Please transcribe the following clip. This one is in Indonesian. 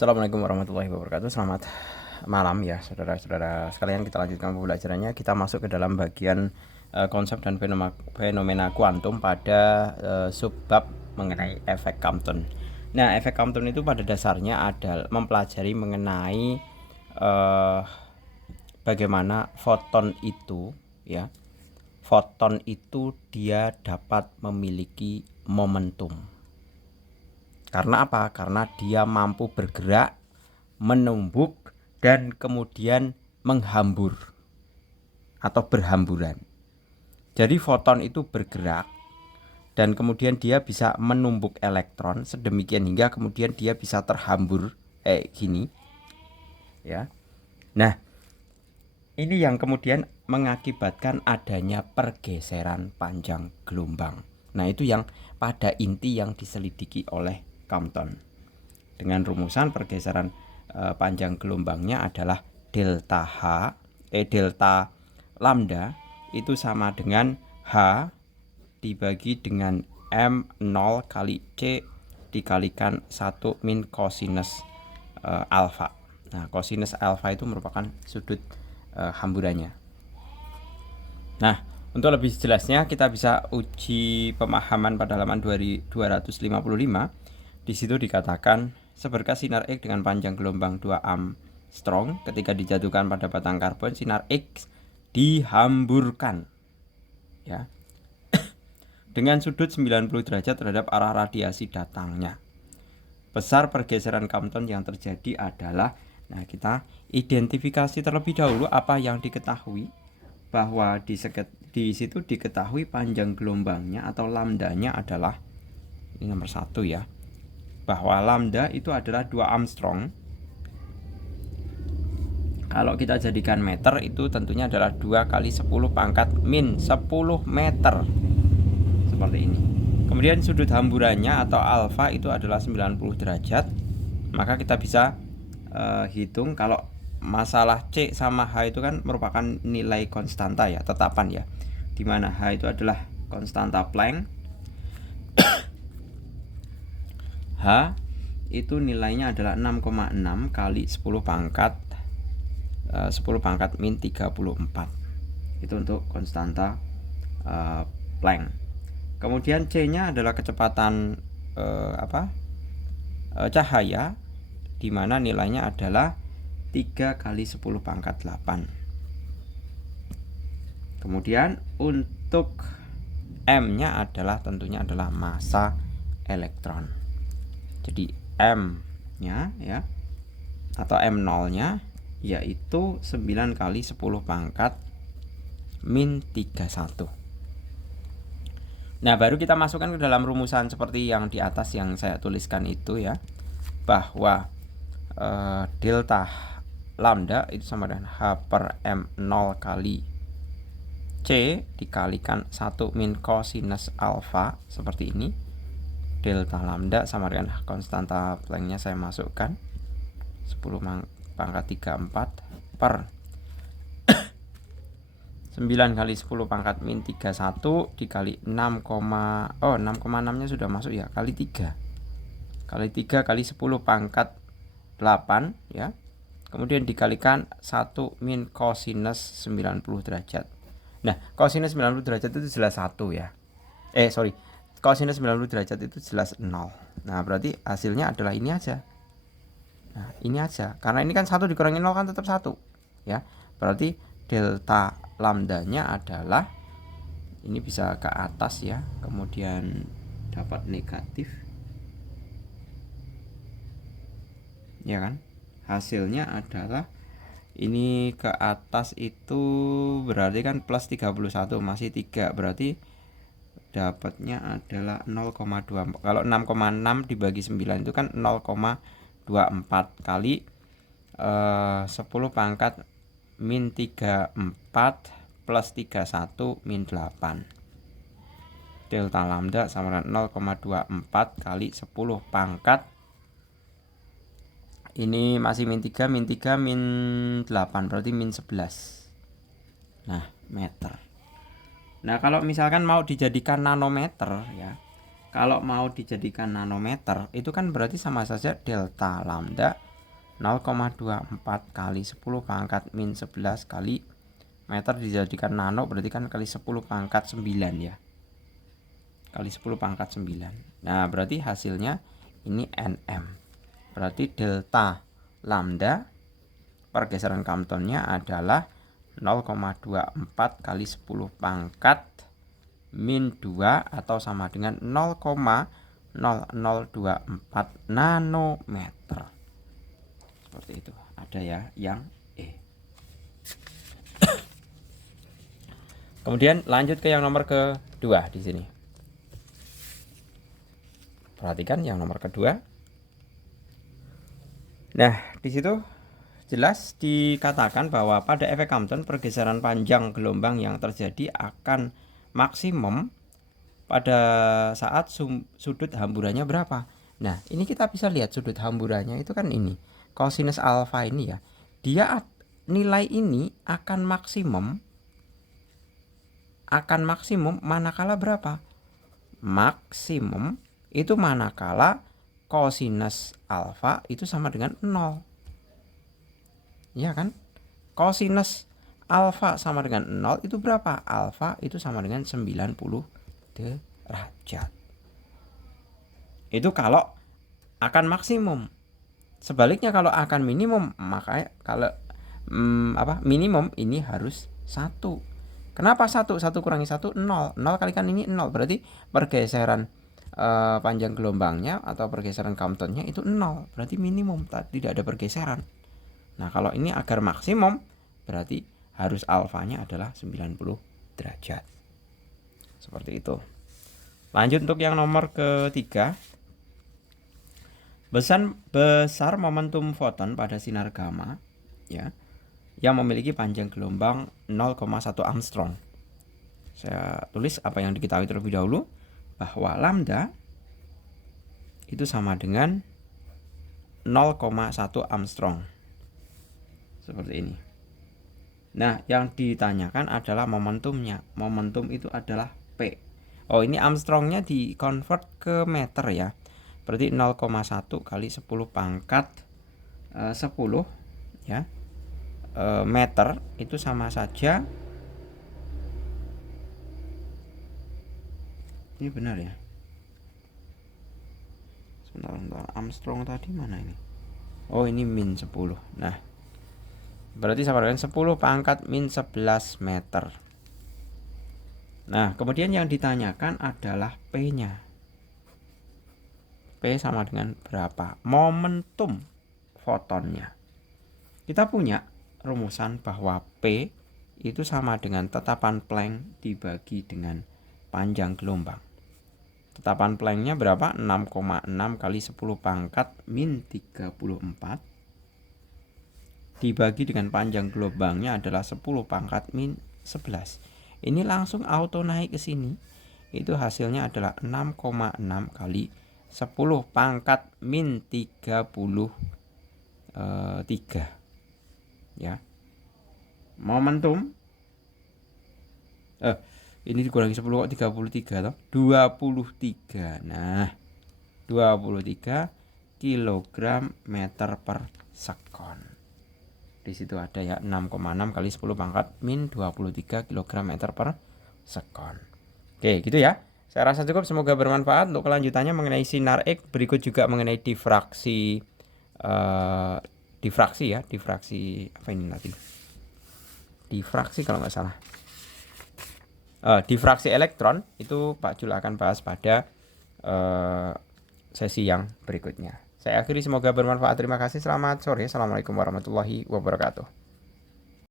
Assalamualaikum warahmatullahi wabarakatuh. Selamat malam ya saudara-saudara sekalian. Kita lanjutkan pembelajarannya. Kita masuk ke dalam bagian konsep dan fenomena kuantum pada subbab mengenai efek Compton. Nah, efek Compton itu pada dasarnya adalah mempelajari mengenai bagaimana foton itu ya. Foton itu dia dapat memiliki momentum. Karena apa? Karena dia mampu bergerak, menumbuk, dan kemudian menghambur atau berhamburan. Jadi foton itu bergerak dan kemudian dia bisa menumbuk elektron sedemikian hingga kemudian dia bisa terhambur gini ya. Nah, ini yang kemudian mengakibatkan adanya pergeseran panjang gelombang. Nah, itu yang pada inti yang diselidiki oleh Compton. Dengan rumusan pergeseran panjang gelombangnya adalah delta delta lambda itu sama dengan H dibagi dengan M0 kali C dikalikan 1 min kosinus alfa. Nah, kosinus alfa itu merupakan sudut hamburannya. Nah, untuk lebih jelasnya kita bisa uji pemahaman pada halaman 255. Di situ dikatakan seberkas sinar X dengan panjang gelombang 2 Armstrong ketika dijatuhkan pada batang karbon, sinar X dihamburkan ya dengan sudut 90 derajat terhadap arah radiasi datangnya. Besar pergeseran Compton yang terjadi adalah, nah, kita identifikasi terlebih dahulu apa yang diketahui, bahwa di situ diketahui panjang gelombangnya atau lambdanya adalah ini nomor 1 ya, bahwa lambda itu adalah 2 Armstrong. Kalau kita jadikan meter itu tentunya adalah 2 kali 10 pangkat min 10 meter seperti ini. Kemudian sudut hamburannya atau alfa itu adalah 90 derajat. Maka kita bisa hitung kalau masalah C sama H itu kan merupakan nilai konstanta ya, tetapan ya, dimana H itu adalah konstanta Planck. H itu nilainya adalah 6,6 kali 10 pangkat min 34. Itu untuk konstanta Planck. Kemudian C-nya adalah kecepatan cahaya, di mana nilainya adalah 3 kali 10 pangkat 8. Kemudian untuk M-nya adalah tentunya adalah massa elektron. Jadi M-nya ya atau M0-nya yaitu 9 kali 10 pangkat min 31. Nah, baru kita masukkan ke dalam rumusan seperti yang di atas yang saya tuliskan itu ya, bahwa delta lambda itu sama dengan H per M0 kali C dikalikan 1 min kosinus alfa seperti ini. Delta lambda sama dengan konstanta Planck-nya saya masukkan 10 pangkat 34 per 9 kali 10 pangkat min 31 dikali 6,6 nya sudah masuk ya, kali 3 kali 10 pangkat 8 ya. Kemudian dikalikan 1 min kosinus 90 derajat. Nah, kosinus 90 derajat itu jelas 1 ya. Kosinus 90 derajat itu jelas 0. Nah, berarti hasilnya adalah ini aja. Nah, ini aja. Karena ini kan 1 dikurangi 0 kan tetap 1. Ya. Berarti delta lambdanya adalah ini bisa ke atas ya. Kemudian dapat negatif. Ya kan? Hasilnya adalah ini ke atas itu berarti kan plus 31 masih 3. Berarti dapatnya adalah 0,24. Kalau 6,6 dibagi 9 itu kan 0,24 kali 10 pangkat min 34 plus 31 min 8. Delta lambda sama dengan 0,24 kali 10 pangkat ini masih min 3 min 8 berarti min 11. Nah, meter. Nah, kalau misalkan mau dijadikan nanometer ya. Kalau mau dijadikan nanometer itu kan berarti sama saja delta lambda 0,24 kali 10 pangkat min 11 kali meter dijadikan nano, berarti kan kali 10 pangkat 9 ya. Kali 10 pangkat 9. Nah, berarti hasilnya ini Nm. Berarti delta lambda pergeseran Comptonnya adalah 0,24 kali 10 pangkat min 2 atau sama dengan 0,0024 nanometer. Seperti itu. Ada ya yang E. Kemudian lanjut ke yang nomor kedua di sini. Perhatikan yang nomor kedua. Nah, di situ jelas dikatakan bahwa pada efek Compton pergeseran panjang gelombang yang terjadi akan maksimum pada saat sudut hamburannya berapa. Nah, ini kita bisa lihat sudut hamburannya itu kan ini. Kosinus alfa ini ya. Dia nilai ini akan maksimum manakala berapa? Maksimum itu manakala kosinus alfa itu sama dengan 0. Ya kan? Kosinus alfa sama dengan 0 itu berapa? Alfa itu sama dengan 90 derajat. Itu kalau akan maksimum. Sebaliknya kalau akan minimum, makanya kalau minimum ini harus 1. Kenapa 1? 1 kurangi 1 0. 0 kalikan ini 0. Berarti pergeseran panjang gelombangnya atau pergeseran Comptonnya itu 0. Berarti minimum, tidak ada pergeseran. Nah, kalau ini agar maksimum berarti harus alfanya adalah 90 derajat. Seperti itu. Lanjut untuk yang nomor ketiga. Besar momentum foton pada sinar gamma ya, yang memiliki panjang gelombang 0,1 Armstrong. Saya tulis apa yang diketahui terlebih dahulu, bahwa lambda itu sama dengan 0,1 Armstrong. Seperti ini. Nah, yang ditanyakan adalah momentumnya. Momentum itu adalah P. Oh, ini Armstrongnya di convert ke meter ya. Berarti 0,1 kali 10 pangkat 10 ya. Meter itu sama saja. Ini benar ya. Sebentar. Armstrong tadi mana ini? Oh, ini min 10. Nah, berarti sama dengan 10 pangkat min 11 meter. Nah, kemudian yang ditanyakan adalah P-nya. P sama dengan berapa? Momentum fotonnya. Kita punya rumusan bahwa P itu sama dengan tetapan Planck dibagi dengan panjang gelombang. Tetapan Planck-nya berapa? 6,6 kali 10 pangkat min 34 dibagi dengan panjang gelombangnya adalah 10 pangkat min 11. Ini langsung auto naik ke sini. Itu hasilnya adalah 6,6 kali 10 pangkat min 33 ya. Momentum ini dikurangi 10 kok 33 toh? 23. Nah, 23 kilogram meter per sekon. Di situ ada ya 6,6 kali 10 pangkat min 23 kg meter per sekon. Oke, gitu ya. Saya rasa cukup, semoga bermanfaat. Untuk kelanjutannya mengenai sinar X, berikut juga mengenai difraksi ya, difraksi apa ini nanti? Difraksi kalau nggak salah. Difraksi elektron itu Pak Jul akan bahas pada sesi yang berikutnya. Saya akhiri, semoga bermanfaat. Terima kasih. Selamat sore. Assalamualaikum warahmatullahi wabarakatuh.